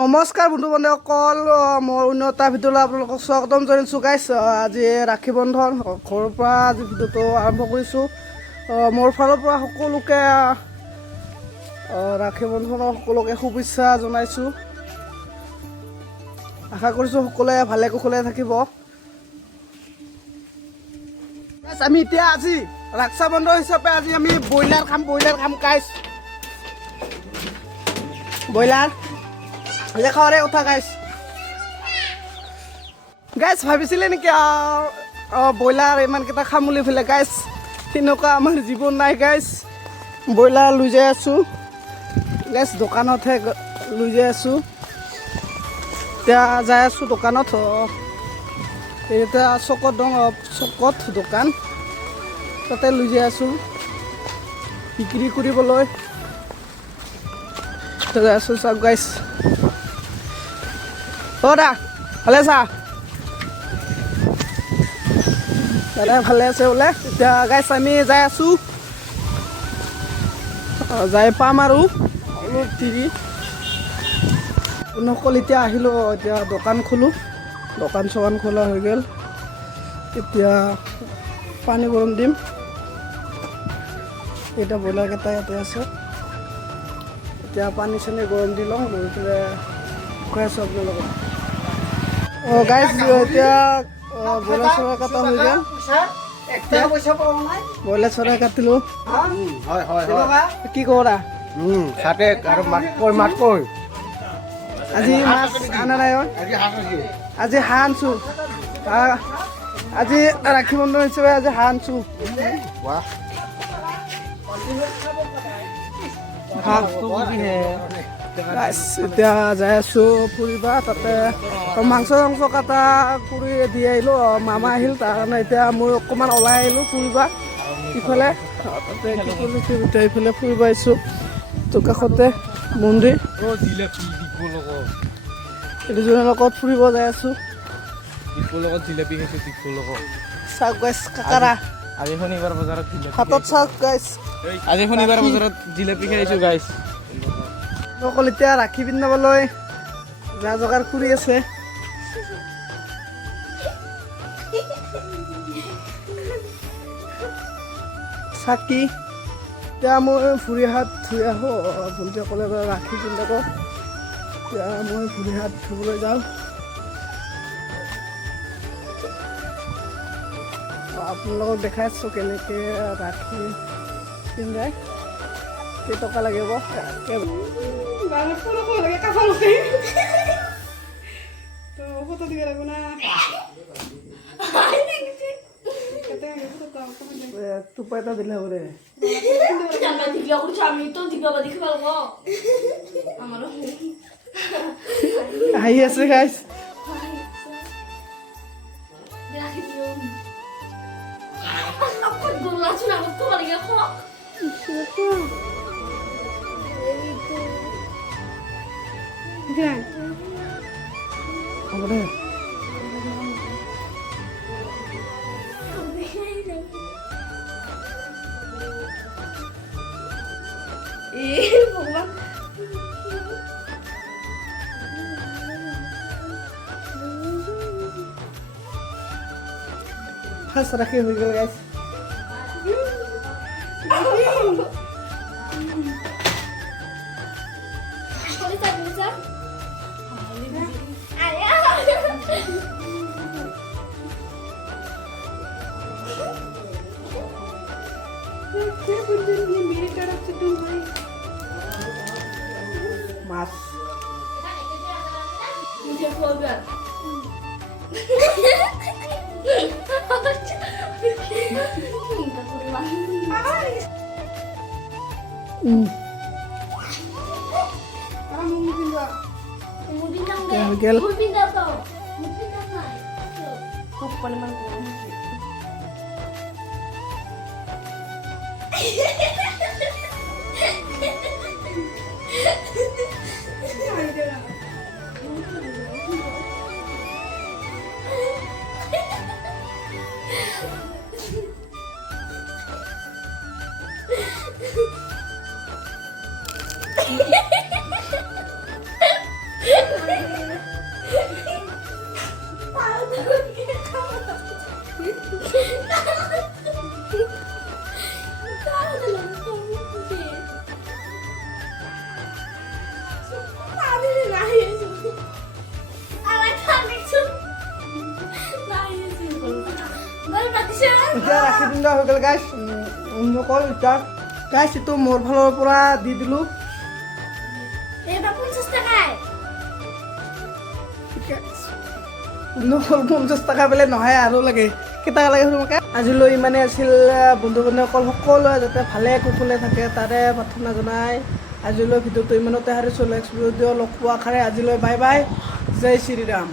নমস্কাৰ বন্ধু বান্ধৱসকল, মই উন্নতা ভিডিঅ'লৈ আপোনালোকক স্বাগতম জনাইছোঁ গাইছ। আজি ৰাখী বন্ধন ঘৰৰ পৰা আজি ভিডিঅ'টো আৰম্ভ কৰিছোঁ। মোৰ ফালৰ পৰা সকলোকে ৰাখী বন্ধনৰ সকলোকে শুভেচ্ছা জনাইছোঁ। আশা কৰিছোঁ সকলোৱে ভালে কুশলে থাকিব। আমি এতিয়া আজি ৰক্ষা বন্ধন হিচাপে আজি আমি ব্ৰইলাৰ খাম গাইছ। ব্ৰইলাৰ খাওয়াৰে কথা গাইছ ভাবিছিলে নেকি ব্ৰইলাৰ ইমানকেইটা খাম বুলি পেলাই গাইছ? তেনেকুৱা আমাৰ জীৱন নাই গাইছ। ব্ৰইলাৰ লৈ যাই আছোঁ গাইছ, দোকানতহে লৈ যাই আছোঁ। এতিয়া যাই আছোঁ দোকানত, এতিয়া চকত দোকান তাতে লৈ যাই আছোঁ বিক্ৰী কৰিবলৈ। যাই আছোঁ চাওক গাইছ। দা ভালে আছা? দাদা ভালে আছে বোলে। এতিয়া গাইছ আমি যাই আছোঁ, যাই পাম আৰু অলপ দেৰি। সকল এতিয়া আহিলোঁ, এতিয়া দোকান খোলোঁ। দোকান চোকান খোলা হৈ গ'ল। এতিয়া পানী গৰম দিম। এতিয়া ব্ৰইলাৰকেইটা ইয়াতে আছে। এতিয়া পানী চানী গৰম দি লওঁ, লৈ পেলাই খুৱাই আছোঁ আপোনালোকক। গাইছ এতিয়া ব্ৰইলাৰ চৰাই কটা হৈ গ'ল। ব্ৰইলাৰ চৰাই কাটিলোঁ। কি কৰা আজি মাছ আনা নাই? আজি হাঁহ আনছোঁ। আজি ৰাখী বন্ধন হিচাপে আজি হাঁহ আনছোঁ। এতিয়া যাই আছোঁ ফুৰিবা। তাতে মাংস কাটা কৰি দি আহিলোঁ। মামা আহিল তাৰ কাৰণে এতিয়া মই অকণমান ওলাই আহিলোঁ ফুৰিবা ইফালে। তাতে এতিয়া ইফালে ফুৰিব আহিছোঁ। তো কাষতে মন্দিৰ, দুজনৰ লগত ফুৰিব যাই আছোঁ। চাওক গাইছ কাকাৰা আজি শনিবাৰ বজাৰত হাতত চাওক গাইছ। আজি শনিবাৰ বজাৰত জিলেপি খাইছোঁ গাইছ। অকল এতিয়া ৰাখী পিন্ধাবলৈ যা যোগাৰ কৰি আছে। চাকি এতিয়া মই ভৰি হাত ধুই আহোঁ। ভণ্টিসকলে ৰাখী পিন্ধাব। এতিয়া মই ভৰি হাত ধুবলৈ যাওঁ। আপোনালোকক দেখাই আছোঁ কেনেকৈ ৰাখী পিন্ধায়, কেইটকা লাগিব। টুপা এটা দিলে হ'ব দে। আহি আছে গাইছ। হ'ব দে। ফাৰ্ষ্ট ৰাখি হৈ গ'ল গাইছ। মাছ গেল। এতিয়া ৰাখি দিলে হৈ গ'ল গাইছ নকল এতিয়া গাইছ এইটো মোৰ ফালৰ পৰা দি দিলোঁ নকল 50 টকা বোলে নহয় আৰু লাগে কেইটকা লাগে তোমাকে আজিলৈ ইমানে আছিল বন্ধু বান্ধৱসকল সকলোৱে যাতে ভালে কুশলে থাকে তাৰে প্ৰাৰ্থনা জনাই আজিলৈ ভিডিঅ'টো ইমানতে হাৰিছোঁ নেক্সট ভিডিঅ' লগ পোৱা আশাৰে আজিলৈ বাই বাই জয় শ্ৰীৰাম